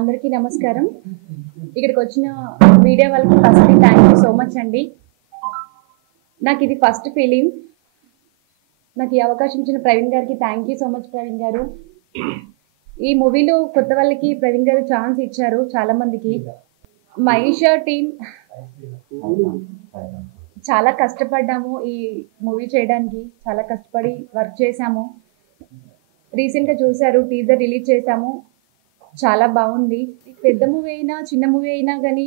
అందరికీ నమస్కారం. ఇక్కడికి వచ్చిన మీడియా వాళ్ళకి first thank you so much అండి. నాకు ఇది ఫస్ట్ ఫిలిం. నాకు ఈ అవకాశం ఇచ్చిన ప్రవీణ్ గారికి thank you so much. Praveen గారు, ఈ మూవీలో కొత్త వాళ్ళకి ప్రవీణ్ గారు ఛాన్స్ ఇచ్చారు చాలా మందికి. మహేషా టీం చాలా కష్టపడ్డాము ఈ మూవీ చేయడానికి, చాలా కష్టపడి వర్క్ చేశాము. రీసెంట్గా చూశారు, టీజర్ రిలీజ్ చేశాము, చాలా బాగుంది. పెద్ద మూవీ అయినా చిన్న మూవీ అయినా కానీ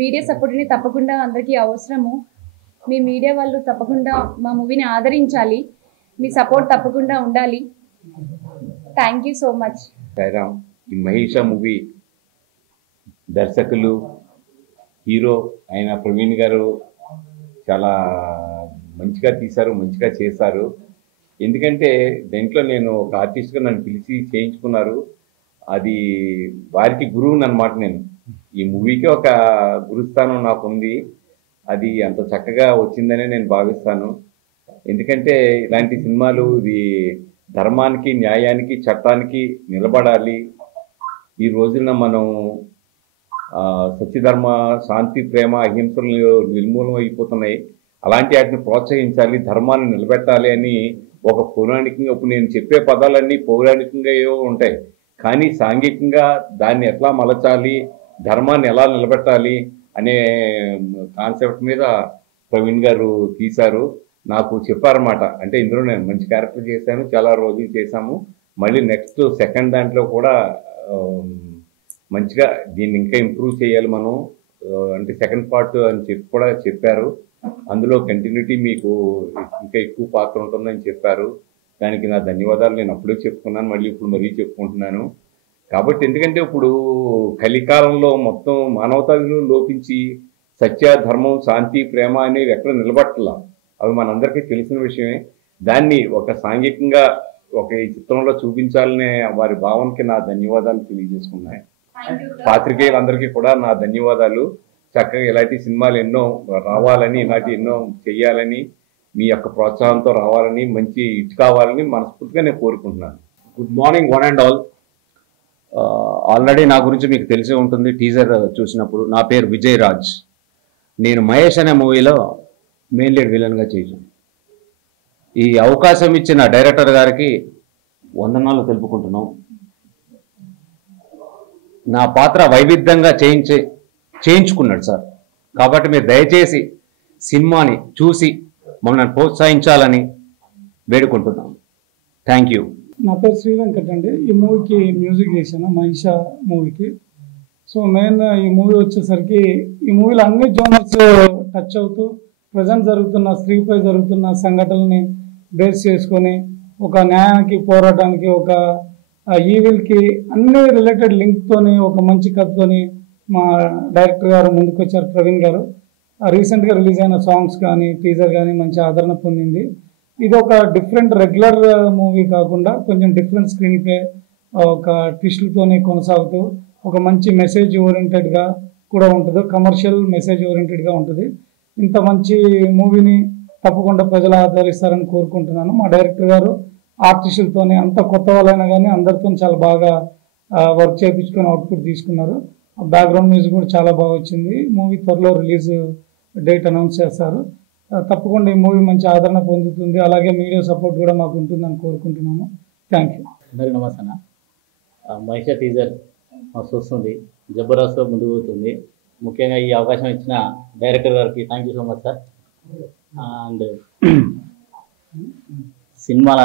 మీడియా సపోర్ట్ని తప్పకుండా అందరికీ అవసరము. మీ మీడియా వాళ్ళు తప్పకుండా మా మూవీని ఆదరించాలి, మీ సపోర్ట్ తప్పకుండా ఉండాలి. Thank you so much. ఈ మహేషా మూవీ దర్శకులు హీరో అయిన ప్రవీణ్ గారు చాలా మంచిగా తీశారు, మంచిగా చేశారు. ఎందుకంటే దీంట్లో నేను ఒక ఆర్టిస్ట్గా నన్ను పిలిచి చేయించుకున్నారు. అది వారికి గురువు అన్నమాట. నేను ఈ మూవీకి ఒక గురుస్థానం నాకు ఉంది. అది అంత చక్కగా వచ్చిందనే నేను భావిస్తాను. ఎందుకంటే ఇలాంటి సినిమాలు ఇది ధర్మానికి, న్యాయానికి, చట్టానికి నిలబడాలి. ఈ రోజున మనం సత్యధర్మ, శాంతి, ప్రేమ, అహింసలు నిర్మూలన అయిపోతున్నాయి. అలాంటి వాటిని ప్రోత్సహించాలి, ధర్మాన్ని నిలబెట్టాలి అని ఒక పౌరాణికంగా, ఇప్పుడు నేను చెప్పే పదాలన్నీ పౌరాణికంగా ఏవో ఉంటాయి, కానీ సాంఘికంగా దాన్ని ఎట్లా మలచాలి, ధర్మాన్ని ఎలా నిలబెట్టాలి అనే కాన్సెప్ట్ మీద ప్రవీణ్ గారు తీశారు. నాకు చెప్పారన్నమాట. అంటే ఇందులో నేను మంచి క్యారెక్టర్ చేశాను, చాలా రోజులు చేశాము. మళ్ళీ నెక్స్ట్ సెకండ్ దాంట్లో కూడా మంచిగా దీన్ని ఇంకా ఇంప్రూవ్ చేయాలి మనం, అంటే సెకండ్ పార్ట్ అని చెప్పి కూడా చెప్పారు. అందులో కంటిన్యూటీ మీకు ఇంకా ఎక్కువ పాత్ర ఉంటుందని చెప్పారు. దానికి నా ధన్యవాదాలు నేను అప్పుడే చెప్పుకున్నాను, మళ్ళీ ఇప్పుడు మరీ చెప్పుకుంటున్నాను. కాబట్టి ఎందుకంటే ఇప్పుడు కలికాలంలో మొత్తం మానవతా విలువలు లోపించి సత్య, ధర్మం, శాంతి, ప్రేమ అనేవి ఎక్కడ నిలబట్టలా. అవి మనందరికీ తెలిసిన విషయమే. దాన్ని ఒక సాంఘికంగా ఒక ఈ చిత్రంలో చూపించాలనే వారి భావనకి నా ధన్యవాదాలు తెలియజేసుకున్నాయి. పాత్రికేయులందరికీ కూడా నా ధన్యవాదాలు. చక్కగా ఇలాంటి సినిమాలు ఎన్నో రావాలని, ఇలాంటి ఎన్నో చెయ్యాలని, మీ యొక్క ప్రోత్సాహంతో రావాలని, మంచి హిట్ కావాలని మనస్ఫూర్తిగా నేను కోరుకుంటున్నాను. Good morning one and all. Already నా గురించి మీకు తెలిసే ఉంటుంది టీజర్ చూసినప్పుడు. నా పేరు విజయ్ రాజ్. నేను మహేష్ అనే మూవీలో మెయిన్ లీడ్ విలన్గా చేశాను. ఈ అవకాశం ఇచ్చిన డైరెక్టర్ గారికి వందనాలు తెలుపుకుంటున్నాం. నా పాత్ర వైవిధ్యంగా చేయించుకున్నాడు సార్. కాబట్టి మీరు దయచేసి సినిమాని చూసి మమ్మల్ని ప్రోత్సహించాలని వేడుకుంటున్నాం. Thank you. నా పేరు శ్రీ వెంకట్ అండి. ఈ మూవీకి మ్యూజిక్ చేశాను, మహిషా మూవీకి. సో మెయిన్ ఈ మూవీ వచ్చేసరికి ఈ మూవీలో అన్ని జోనర్స్ టచ్ అవుతూ ప్రజెంట్ జరుగుతున్న స్త్రీపై జరుగుతున్న సంఘటనల్ని బేస్ చేసుకొని ఒక న్యాయానికి పోరాటానికి, ఒక ఈవిల్కి అన్ని రిలేటెడ్ లింక్తోని ఒక మంచి కథతోని మా డైరెక్టర్ గారు ముందుకు వచ్చారు, ప్రవీణ్ గారు. రీసెంట్గా రిలీజ్ అయిన సాంగ్స్ కానీ టీజర్ కానీ మంచి ఆదరణ పొందింది. ఇది ఒక డిఫరెంట్ రెగ్యులర్ మూవీ కాకుండా కొంచెం డిఫరెంట్ స్క్రీన్ ప్లే, ఒక ట్విస్ట్లతోనే కొనసాగుతూ ఒక మంచి మెసేజ్ ఓరియంటెడ్గా కూడా ఉంటుంది, కమర్షియల్ మెసేజ్ ఓరియంటెడ్గా ఉంటుంది. ఇంత మంచి మూవీని తప్పకుండా ప్రజలు ఆదరిస్తారని కోరుకుంటున్నాను. మా డైరెక్టర్ గారు ఆర్టిస్టులతోనే, అంత కొత్త వాళ్ళైనా కానీ అందరితో చాలా బాగా వర్క్ చేయించుకొని అవుట్పుట్ తీసుకున్నారు. బ్యాక్గ్రౌండ్ మ్యూజిక్ కూడా చాలా బాగా వచ్చింది. మూవీ త్వరలో రిలీజ్ డేట్ అనౌన్స్ చేస్తారు. తప్పకుండా ఈ మూవీ మంచి ఆదరణ పొందుతుంది. అలాగే మీడియా సపోర్ట్ కూడా మాకు ఉంటుందని కోరుకుంటున్నాము. Thank you. అందరికీ నమస్తే. మహేషా టీజర్ మస్తు వస్తుంది, జబర్దస్త్తో ముందుకు పోతుంది. ముఖ్యంగా ఈ అవకాశం ఇచ్చిన డైరెక్టర్ గారికి thank you so much sir. And సినిమాల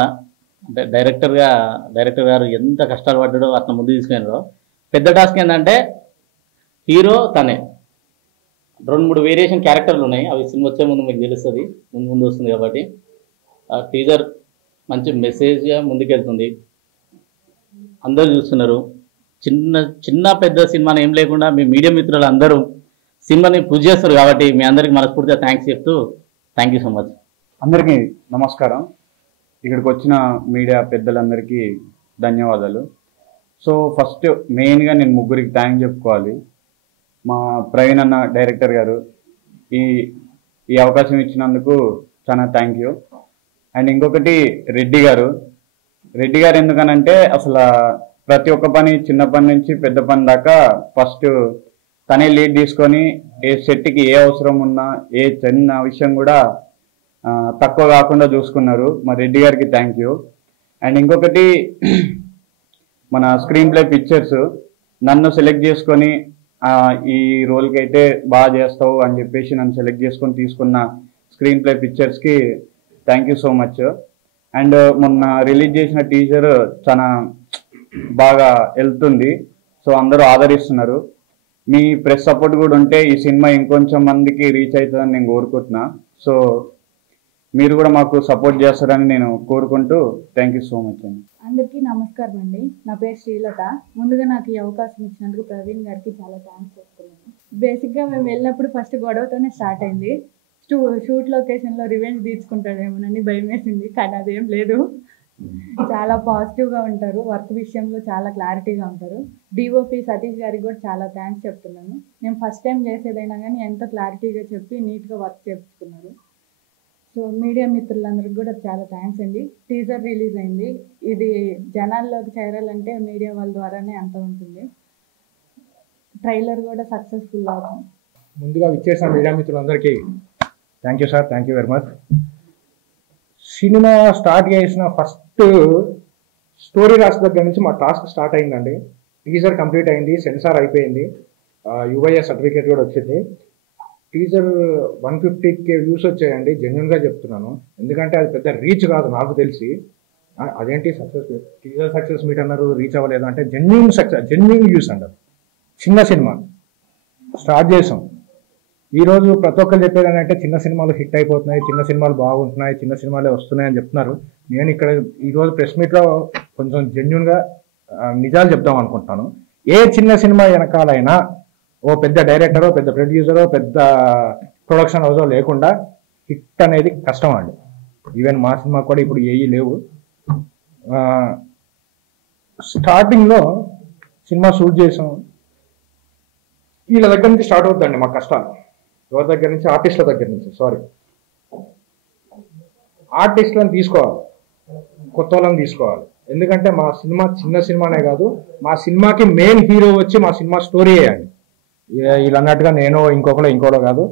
డైరెక్టర్ గారు ఎంత కష్టాలు పడ్డాడో అట్లా ముందు తీసుకున్నారో. పెద్ద టాస్క్ ఏంటంటే హీరో తనే 2-3 వేరియేషన్ క్యారెక్టర్లు ఉన్నాయి. అవి సినిమా వచ్చే ముందు మీకు తెలుస్తుంది, ముందు వస్తుంది. కాబట్టి టీజర్ మంచి మెసేజ్గా ముందుకెళ్తుంది, అందరూ చూస్తున్నారు. చిన్న పెద్ద సినిమాని ఏం లేకుండా మీ మీడియా మిత్రులు అందరూ సినిమాని పూజ చేస్తారు. కాబట్టి మీ అందరికీ మనస్ఫూర్తిగా థ్యాంక్స్ చెప్తూ థ్యాంక్ యూ సో మచ్. అందరికీ నమస్కారం. ఇక్కడికి వచ్చిన మీడియా పెద్దలందరికీ ధన్యవాదాలు. సో ఫస్ట్ మెయిన్గా నేను ముగ్గురికి థ్యాంక్ చెప్పుకోవాలి. మా ప్రవీణ్ అన్న డైరెక్టర్ గారు ఈ అవకాశం ఇచ్చినందుకు చాలా థ్యాంక్ యూ. అండ్ ఇంకొకటి రెడ్డి గారు ఎందుకనంటే అసలు ప్రతి ఒక్క పని చిన్న పని నుంచి పెద్ద పని దాకా ఫస్ట్ తనే లీడ్ తీసుకొని ఏ సెట్కి ఏ అవసరం ఉన్నా ఏ చిన్న విషయం కూడా తక్కువ కాకుండా చూసుకున్నారు. మా రెడ్డి గారికి థ్యాంక్ యూ. అండ్ ఇంకొకటి మన స్క్రీన్ ప్లే పిక్చర్స్ నన్ను సెలెక్ట్ చేసుకొని ఈ రోల్కి అయితే బాగా చేస్తావు అని చెప్పేసి నన్ను సెలెక్ట్ చేసుకొని తీసుకున్న స్క్రీన్ ప్లే పిక్చర్స్కి thank you so much. And మొన్న రిలీజ్ చేసిన టీజర్ చాలా బాగా వెళ్తుంది. సో అందరూ ఆదరిస్తున్నారు. మీ ప్రెస్ సపోర్ట్ కూడా ఉంటే ఈ సినిమా ఇంకొంచెం మందికి రీచ్ అవుతుందని నేను కోరుకుంటున్నా. సో మీరు కూడా మాకు సపోర్ట్ చేస్తారని నేను కోరుకుంటూ థ్యాంక్ యూ సో మచ్ అండి. అందరికీ నమస్కారం అండి. నా పేరు శ్రీలత. ముందుగా నాకు ఈ అవకాశం ఇచ్చినందుకు ప్రవీణ్ గారికి చాలా థ్యాంక్స్ చెప్తున్నాను. బేసిక్గా మేము వెళ్ళినప్పుడు ఫస్ట్ గొడవతోనే స్టార్ట్ అయింది. షూట్ లొకేషన్లో రివెంజ్ తీర్చుకుంటాడేమోనని భయం వేసింది, కానీ అదేం లేదు. చాలా పాజిటివ్గా ఉంటారు, వర్క్ విషయంలో చాలా క్లారిటీగా ఉంటారు. డిఓపి సతీష్ గారికి కూడా చాలా థ్యాంక్స్ చెప్తున్నాను. నేను ఫస్ట్ టైం చేసేదైనా కానీ ఎంతో క్లారిటీగా చెప్పి నీట్గా వర్క్ చేయించుకున్నారు. సో మీడియా మిత్రులందరికీ కూడా చాలా థ్యాంక్స్ అండి. టీజర్ రిలీజ్ అయింది. ఇది జనాల్లోకి చేరాలంటే మీడియా వాళ్ళ ద్వారానే అంత ఉంటుంది. ట్రైలర్ కూడా సక్సెస్ఫుల్ అవుతుంది. ముందుగా విచ్చేసిన మీడియా మిత్రులందరికీ thank you sir, thank you very much. Cinema start చేసిన ఫస్ట్ స్టోరీ రాసిన దగ్గర నుంచి మా టాస్క్ స్టార్ట్ అయిందండి. టీజర్ కంప్లీట్ అయింది, సెన్సార్ అయిపోయింది, యుఐఎస్ సర్టిఫికేట్ కూడా వచ్చింది. టీజర్ 150K వ్యూస్ వచ్చాయండి. జెన్యున్గా చెప్తున్నాను, ఎందుకంటే అది పెద్ద రీచ్ కాదు నాకు తెలిసి. అదేంటి సక్సెస్ టీజర్ సక్సెస్ మీట్ అన్నారు, రీచ్ అవ్వలేదు అంటే జెన్యున్ సక్సెస్, జెన్యున్ వ్యూస్ అంటారు. చిన్న సినిమా స్టార్ట్ చేసాం. ఈరోజు ప్రతి ఒక్కరు చెప్పేది అంటే చిన్న సినిమాలు హిట్ అయిపోతున్నాయి, చిన్న సినిమాలు బాగుంటున్నాయి, చిన్న సినిమాలే వస్తున్నాయి అని చెప్తున్నారు. నేను ఇక్కడ ఈరోజు ప్రెస్ మీట్లో కొంచెం జెన్యున్గా నిజాలు చెప్దాం అనుకుంటున్నాను. ఏ చిన్న సినిమా వెనకాలైనా ఓ పెద్ద డైరెక్టరో, పెద్ద ప్రొడ్యూసరో, పెద్ద ప్రొడక్షన్ హౌసో లేకుండా హిట్ అనేది కష్టం అండి. ఈవెన్ మా సినిమా కూడా ఇప్పుడు ఏవి లేవు. స్టార్టింగ్లో సినిమా షూట్ చేసాం. వీళ్ళ దగ్గర నుంచి స్టార్ట్ అవుతుందండి మా కష్టాలు. ఎవరి దగ్గర నుంచి? ఆర్టిస్టుల దగ్గర నుంచి. ఆర్టిస్టులను తీసుకోవాలి, కొత్త వాళ్ళని తీసుకోవాలి. ఎందుకంటే మా సినిమా చిన్న సినిమానే కాదు, మా సినిమాకి మెయిన్ హీరో వచ్చి మా సినిమా స్టోరీ వేయాలి. వీళ్ళు అన్నట్టుగా నేను ఇంకోలో కాదు.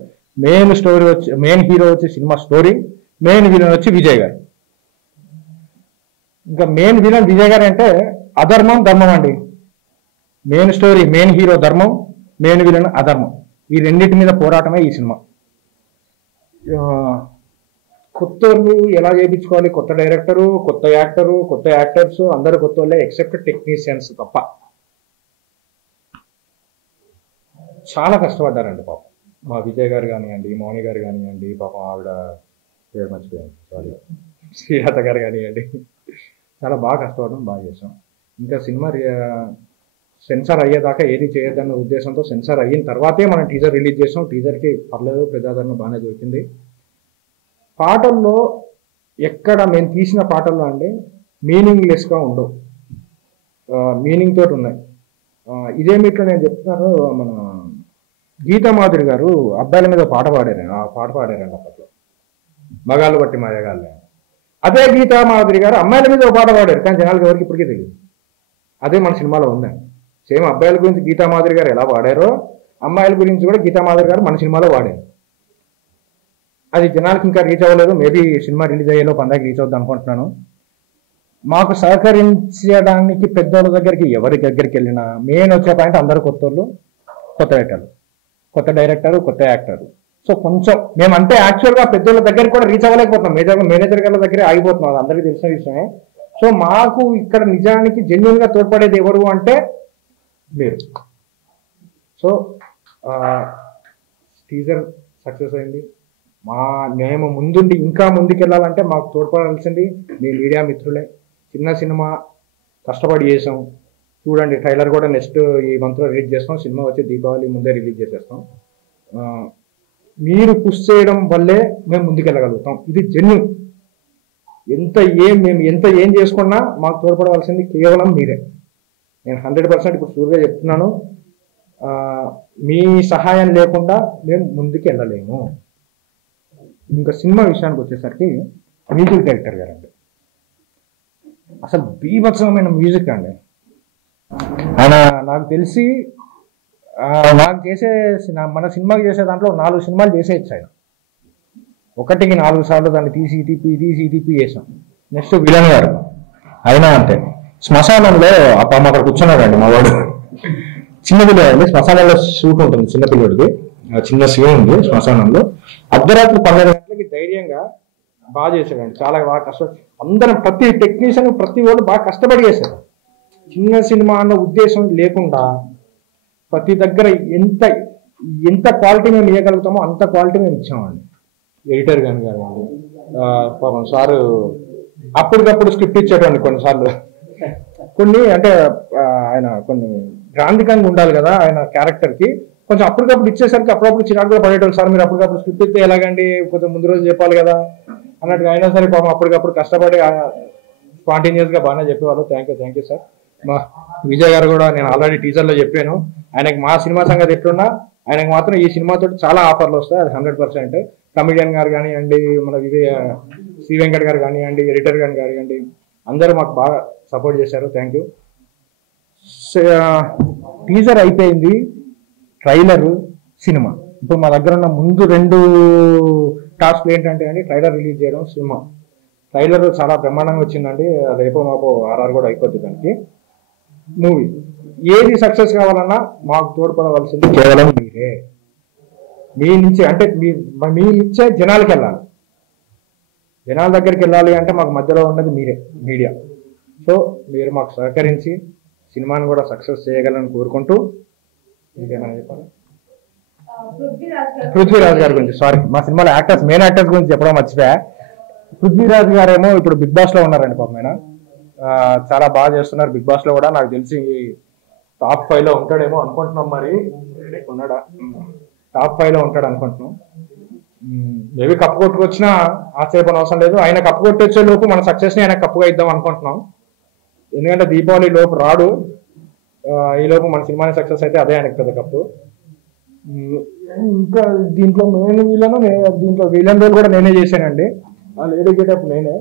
మెయిన్ స్టోరీ వచ్చి, మెయిన్ హీరో వచ్చి సినిమా స్టోరీ, మెయిన్ విలన్ వచ్చి విజయ్ గారు. ఇంకా మెయిన్ విలన్ విజయ్ గారు అంటే అధర్మం ధర్మం అండి. మెయిన్ స్టోరీ, మెయిన్ హీరో ధర్మం, మెయిన్ విలన్ అధర్మం. ఈ రెండింటి మీద పోరాటమే ఈ సినిమా. కొత్త ఎలా చేయించుకోవాలి? కొత్త డైరెక్టరు, కొత్త యాక్టరు, కొత్త యాక్టర్స్ అందరూ కొత్త వాళ్ళే, ఎక్సెప్ట్ టెక్నీషియన్స్ తప్ప. చాలా కష్టపడ్డారండి పాపం. మా విజయ్ గారు కానివ్వండి, మౌని గారు కానివ్వండి, పాపం ఆవిడ పేరు మర్చిపోయాను, సారీ, శ్రీలత గారు కానివ్వండి, చాలా బాగా కష్టపడడం, బాగా చేసాం. ఇంకా సినిమా సెన్సార్ అయ్యేదాకా ఏది చేయొద్దన్న ఉద్దేశంతో సెన్సార్ అయిన తర్వాతే మనం టీజర్ రిలీజ్ చేసాం. టీజర్కి పర్లేదు, ప్రజాదరణ బాగానే దొరికింది. పాటల్లో ఎక్కడ మేము తీసిన పాటల్లో అండి మీనింగ్లెస్గా ఉండవు, మీనింగ్ తోటి ఉన్నాయి. ఇదేమిట్లో నేను చెప్తున్నాను, మన గీతా మాధురి గారు అబ్బాయిల మీద పాట పాడారండి. ఆ పాట పాడారండి అప్పట్లో, మగాళ్ళు బట్టి మాయగాళ్ళే. అదే గీతా మాధురి గారు అమ్మాయిల మీద పాట పాడారు, కానీ జనాలకు ఎవరికి ఇప్పటికీ తెలియదు. అదే మన సినిమాలో ఉందండి. సేమ్ అబ్బాయిల గురించి గీతా మాధురి గారు ఎలా పాడారో, అమ్మాయిల గురించి కూడా గీతా మాధురి గారు మన సినిమాలో వాడారు. అది జనాలకి ఇంకా రీచ్ అవ్వలేదు. మేబీ సినిమా రిలీజ్ అయ్యేలో పందాకి రీచ్ అవుద్ది అనుకుంటున్నాను. మాకు సహకరించడానికి పెద్దోళ్ళ దగ్గరికి ఎవరి దగ్గరికి వెళ్ళినా మెయిన్ వచ్చే పాయింట్ అందరూ కొత్తోళ్ళు, కొత్త రైటర్లు, కొత్త డైరెక్టరు, కొత్త యాక్టరు. సో కొంచెం మేము అంటే యాక్చువల్గా పెద్దోళ్ళ దగ్గరికి కూడా రీచ్ అవ్వలేకపోతున్నాం. మేనేజర్ గారి దగ్గరే ఆగిపోతున్నాం, అది అందరికీ తెలిసిన విషయమే. సో మాకు ఇక్కడ నిజానికి జెన్యున్గా తోడ్పడేది ఎవరు అంటే మీరు. సో టీజర్ సక్సెస్ అయింది. మేము ముందుండి ఇంకా ముందుకెళ్ళాలంటే మాకు తోడ్పడాల్సింది మీ మీడియా మిత్రులే. చిన్న సినిమా కష్టపడి చేసాం. చూడండి, ట్రైలర్ కూడా నెక్స్ట్ ఈ మంత్లో రిలీజ్ చేస్తాం. సినిమా వచ్చి దీపావళి ముందే రిలీజ్ చేసేస్తాం. మీరు పుష్ చేయడం వల్లే మేము ముందుకెళ్ళగలుగుతాం. ఇది జెన్యూన్. మేము ఎంత ఏం చేసుకున్నా మాకు తోడ్పడవలసింది కేవలం మీరే. నేను 100% ఇప్పుడు షూర్గా చెప్తున్నాను, మీ సహాయం లేకుండా మేము ముందుకు వెళ్ళలేము. ఇంకా సినిమా విషయానికి వచ్చేసరికి మ్యూజిక్ డైరెక్టర్ గారు అండి, అసలు బీభత్సమైన మ్యూజిక్ అండి. ఆయన నాకు తెలిసి నాకు చేసే మన సినిమాకి చేసే దాంట్లో 4 సినిమాలు చేసేయచ్చు ఆయన. 1కి 4 సార్లు దాన్ని తీసి తిప్పి చేసాం. నెక్స్ట్ విలన్ గారు అయినా అంతే. శ్మశానంలో పాపం అక్కడ కూర్చున్నాడండి మా వాడు, చిన్న పిల్లవాడు. శ్మశానంలో షూట్ ఉంటుంది చిన్న పిల్లడికి, చిన్న సీన్ ఉంది శ్మశానంలో. అర్ధరాత్రి 12 గంటలకి ధైర్యంగా బాగా చేశాడండి, చాలా బాగా కష్టపడి. అందరం ప్రతి టెక్నీషియన్ ప్రతి వాళ్ళు బాగా కష్టపడి చేశారు. చిన్న సినిమా అన్న ఉద్దేశం లేకుండా ప్రతి దగ్గర ఎంత క్వాలిటీ మేము ఇవ్వగలుగుతామో అంత క్వాలిటీ మేము ఇచ్చామండి. ఎడిటర్ కానీ పాపం సారు అప్పటికప్పుడు స్క్రిప్ట్ ఇచ్చేటండి కొన్నిసార్లు. కొన్ని అంటే ఆయన కొన్ని గ్రాంధికంగా ఉండాలి కదా ఆయన క్యారెక్టర్కి, కొంచెం అప్పటికప్పుడు ఇచ్చేసరికి అప్పుడప్పుడు చిరాకు కూడా పడేటోళ్ళు. సార్ మీరు అప్పటికప్పుడు స్క్రిప్ట్ ఇస్తే ఎలాగండి, కొంచెం ముందు రోజు చెప్పాలి కదా అన్నట్టుగా. అయినా సరే పాపం అప్పటికప్పుడు కష్టపడి స్పాంటేనియస్గా బాగానే చెప్పేవాళ్ళు. Thank you sir. మా విజయ్ గారు కూడా నేను ఆల్రెడీ టీజర్లో చెప్పాను, ఆయనకి మా సినిమా సంగతి ఎట్లున్నా ఆయనకు మాత్రం ఈ సినిమాతో చాలా ఆఫర్లు వస్తాయి, అది 100%. కమిడియన్ గారు కానివ్వండి, మన శ్రీ వెంకట్ గారు కానివ్వండి, ఎడిటర్ గారు కానివ్వండి, అందరూ మాకు బాగా సపోర్ట్ చేశారు. Thank you. టీజర్ అయిపోయింది, ట్రైలర్, సినిమా. ఇప్పుడు మా దగ్గర ఉన్న ముందు 2 టాస్క్లు ఏంటంటే అండి, ట్రైలర్ రిలీజ్ చేయడం, సినిమా. ట్రైలర్ చాలా బ్రహ్మాండంగా వచ్చిందండి, రేపో మాపో RR కూడా అయిపోద్ది దానికి. మూవీ ఏది సక్సెస్ కావాలన్నా మాకు తోడ్పడవలసింది కేవలం మీరే. మీ నుంచి అంటే మీ నుంచే జనాలకి వెళ్ళాలి, జనాల దగ్గరికి వెళ్ళాలి అంటే మాకు మధ్యలో ఉన్నది మీరే, మీడియా. సో మీరు మాకు సహకరించి సినిమాని కూడా సక్సెస్ చేయగలని కోరుకుంటూ, ఇంకేమైనా చెప్పాలి? పృథ్వీరాజ్ గారి గురించి, సారీ మా సినిమాలో మెయిన్ యాక్టర్స్ గురించి చెప్పడం మర్చిపోయా. పృథ్వీరాజ్ గారేమో ఇప్పుడు బిగ్ బాస్ లో ఉన్నారండి పాపం. ఆయన చాలా బాగా చేస్తున్నారు బిగ్ బాస్ లో కూడా. నాకు తెలిసి టాప్ 5 లో ఉంటాడేమో అనుకుంటున్నాం. మరి ఉన్నాడా? టాప్ 5 లో ఉంటాడు అనుకుంటున్నాం. మేబీ కప్పు కొట్టుకొచ్చినా ఆశ్చర్యపోయిన అవసరం లేదు. ఆయన కప్పు కొట్టొచ్చే లోపు మన సక్సెస్ ని ఆయన కప్పుగా ఇద్దాం అనుకుంటున్నాం. ఎందుకంటే దీపావళి లోపు రాడు, ఈ లోపు మన సినిమాని సక్సెస్ అయితే అదే ఆయనకి పెద్ద కప్పు. ఇంకా దీంట్లో మెయిన్ దీంట్లో విలన్ రోల్ కూడా నేనే చేశానండి, ఆ లేడీ గెటప్ నేనే.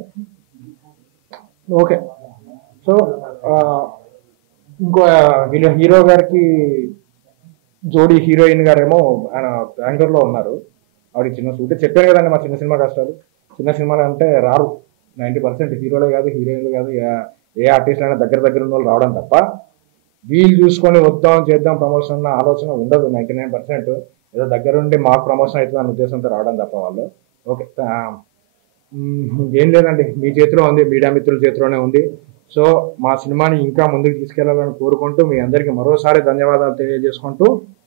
ఓకే. సో ఇంకో హీరో గారికి జోడీ హీరోయిన్ గారేమో ఆయన బెంగళూరులో ఉన్నారు. ఆవిడ చిన్న సూటే చెప్పాను కదండి మా చిన్న సినిమా కష్టాలు. చిన్న సినిమాలు అంటే రారు 90%, హీరోలే కాదు హీరోయిన్లు కాదు ఏ ఆర్టిస్ట్ అయినా దగ్గర ఉన్న వాళ్ళు రావడం తప్ప, వీళ్ళు చూసుకొని వద్దాం చేద్దాం ప్రమోషన్ అన్న ఆలోచన ఉండదు 99%. ఏదో దగ్గరుండి మాకు ప్రమోషన్ అవుతుంది అన్న ఉద్దేశంతో రావడం తప్ప వాళ్ళు. ఓకే, ఏం లేదండి, మీ చేతిలో ఉంది, మీడియా మిత్రుల చేతిలోనే ఉంది. సో మా సినిమాని ఇంకా ముందుకు తీసుకెళ్లాలని కోరుకుంటూ మీ అందరికీ మరోసారి ధన్యవాదాలు తెలియజేసుకుంటూ